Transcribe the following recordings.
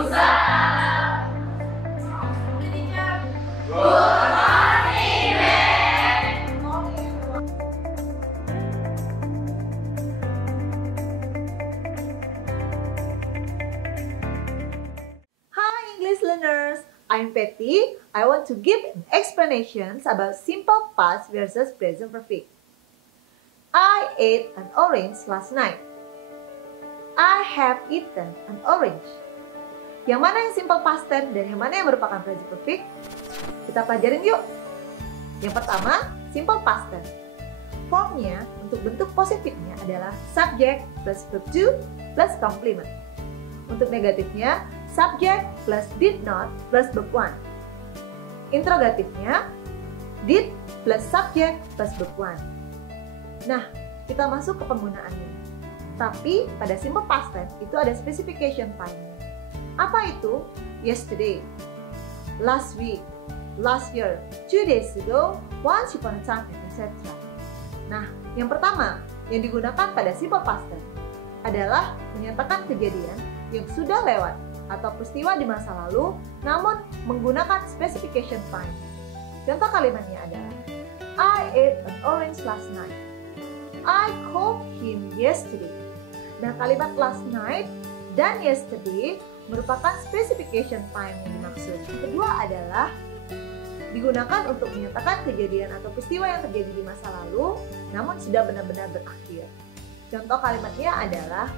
English learners, I'm Patty. I want to give explanations about simple past versus present perfect. I ate an orange last night. I have eaten an orange. Yang mana yang simple past tense dan yang mana yang merupakan present perfect? Kita pelajarin yuk. Yang pertama, simple past tense. Formnya untuk bentuk positifnya adalah subject plus verb to plus complement. Untuk negatifnya, subject plus did not plus verb 1. Interrogatifnya, did plus subject plus verb 1. Nah, kita masuk ke penggunaannya. Tapi pada simple past tense itu ada specification time-nya. Apa itu? Yesterday, last week, last year, 2 days ago, once upon a time, etc. Nah, yang pertama yang digunakan pada simple past tense adalah menyatakan kejadian yang sudah lewat atau peristiwa di masa lalu, namun menggunakan specification time. Contoh kalimatnya adalah I ate an orange last night. I called him yesterday. Nah, kalimat last night dan yesterday merupakan specification time yang dimaksud. Kedua adalah digunakan untuk menyatakan kejadian atau peristiwa yang terjadi di masa lalu, namun sudah benar-benar berakhir. Contoh kalimatnya adalah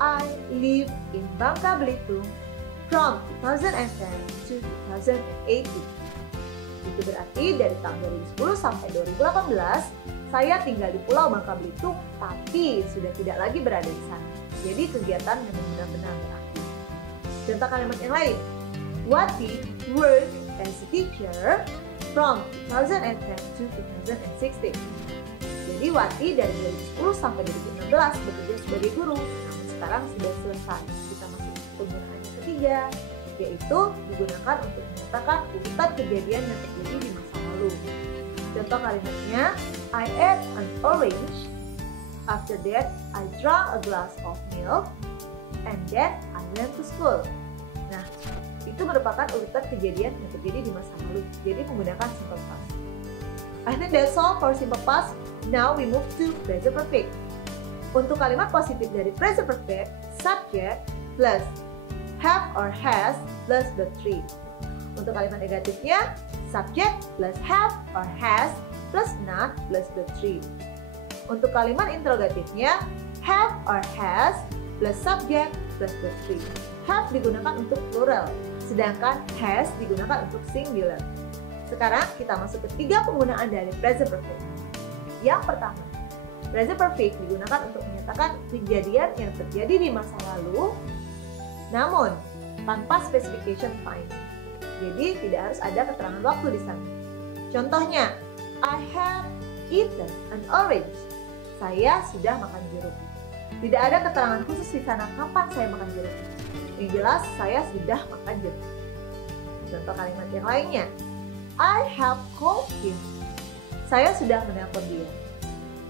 I live in Bangka Belitung from 2010 to 2018. Itu berarti dari tahun 2010 sampai 2018 saya tinggal di Pulau Bangka Belitung, tapi sudah tidak lagi berada di sana. Jadi kegiatan memang benar-benar berakhir. Contoh kalimat yang lain, Wati worked as a teacher from 2010 to 2016. Jadi Wati dari 2010 sampai 2016 bekerja sebagai guru. Sekarang sudah selesai. Kita masuk ke penggunaan yang ketiga, yaitu digunakan untuk menyatakan urutan kejadian yang terjadi di masa lalu. Contoh kalimatnya, I ate an orange. After that, I drank a glass of milk, and then I went to school. Nah, itu merupakan urutan kejadian yang terjadi di masa lalu. Jadi menggunakan simple past. I think that's all for simple past. Now we move to present perfect. Untuk kalimat positif dari present perfect, subject plus have or has plus verb 3. Untuk kalimat negatifnya, subject plus have or has plus not plus verb 3. Untuk kalimat interrogatifnya, have or has plus subject plus verb 3. Have digunakan untuk plural, sedangkan has digunakan untuk singular. Sekarang kita masuk ke 3 penggunaan dari present perfect. Yang pertama, present perfect digunakan untuk menyatakan kejadian yang terjadi di masa lalu, namun tanpa specification time. Jadi tidak harus ada keterangan waktu di sana. Contohnya, I have eaten an orange. Saya sudah makan jeruk. Tidak ada keterangan khusus di sana kapan saya makan jeruk. Yang jelas saya sudah makan jeruk. Contoh kalimat yang lainnya, I have called him. Saya sudah menelpon dia.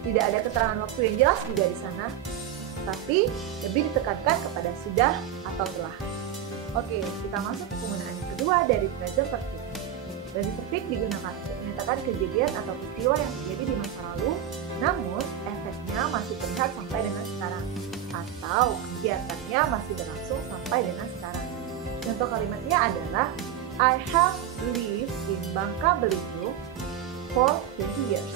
Tidak ada keterangan waktu yang jelas juga di sana, tapi lebih ditekankan kepada sudah atau telah. Oke, kita masuk ke penggunaan yang kedua dari present perfect. Present perfect digunakan untuk menyatakan kejadian atau peristiwa yang terjadi di masa lalu, namun efeknya masih terlihat sampai dengan sekarang, atau kegiatannya masih berlangsung sampai dengan sekarang. Contoh kalimatnya adalah I have lived in Bangka Belitung for 20 years.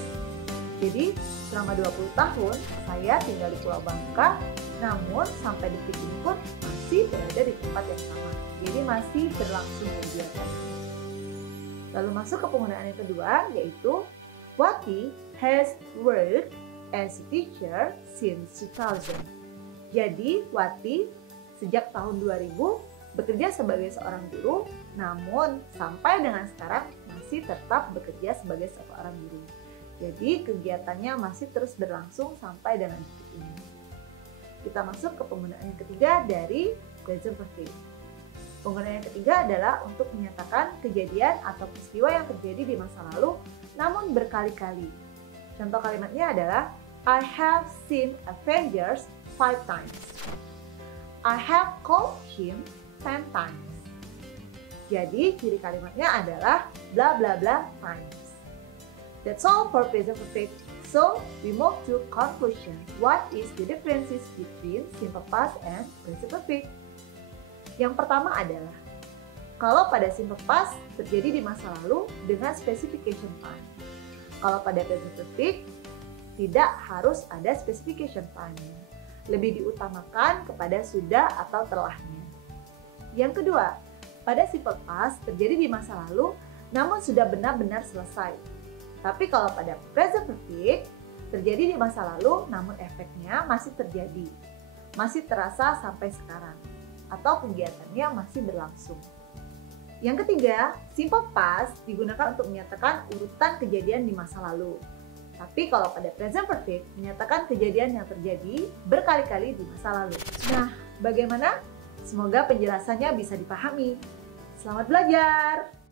Jadi selama 20 tahun saya tinggal di Pulau Bangka, namun sampai detik ini pun masih berada di tempat yang sama. Jadi masih berlangsung kegiatan. Lalu masuk ke penggunaan yang kedua, yaitu Wati has worked as a teacher since 2000. Jadi Wati sejak tahun 2000 bekerja sebagai seorang guru, namun sampai dengan sekarang masih tetap bekerja sebagai seorang guru. Jadi kegiatannya masih terus berlangsung sampai dengan detik ini. Kita masuk ke penggunaan yang ketiga dari present perfect. Penggunaan yang ketiga adalah untuk menyatakan kejadian atau peristiwa yang terjadi di masa lalu, namun berkali-kali. Contoh kalimatnya adalah I have seen Avengers 5 times. I have called him 10 times. Jadi ciri kalimatnya adalah bla bla bla times. That's all for present perfect. So, we move to conclusion. What is the differences between simple past and present perfect? Yang pertama adalah, kalau pada simple past terjadi di masa lalu dengan specification time. Kalau pada present perfect, tidak harus ada specification time-nya. Lebih diutamakan kepada sudah atau telahnya. Yang kedua, pada simple past terjadi di masa lalu namun sudah benar-benar selesai. Tapi kalau pada present perfect terjadi di masa lalu namun efeknya masih terjadi, masih terasa sampai sekarang, atau kegiatannya masih berlangsung. Yang ketiga, simple past digunakan untuk menyatakan urutan kejadian di masa lalu. Tapi kalau pada present perfect menyatakan kejadian yang terjadi berkali-kali di masa lalu. Nah, bagaimana? Semoga penjelasannya bisa dipahami. Selamat belajar!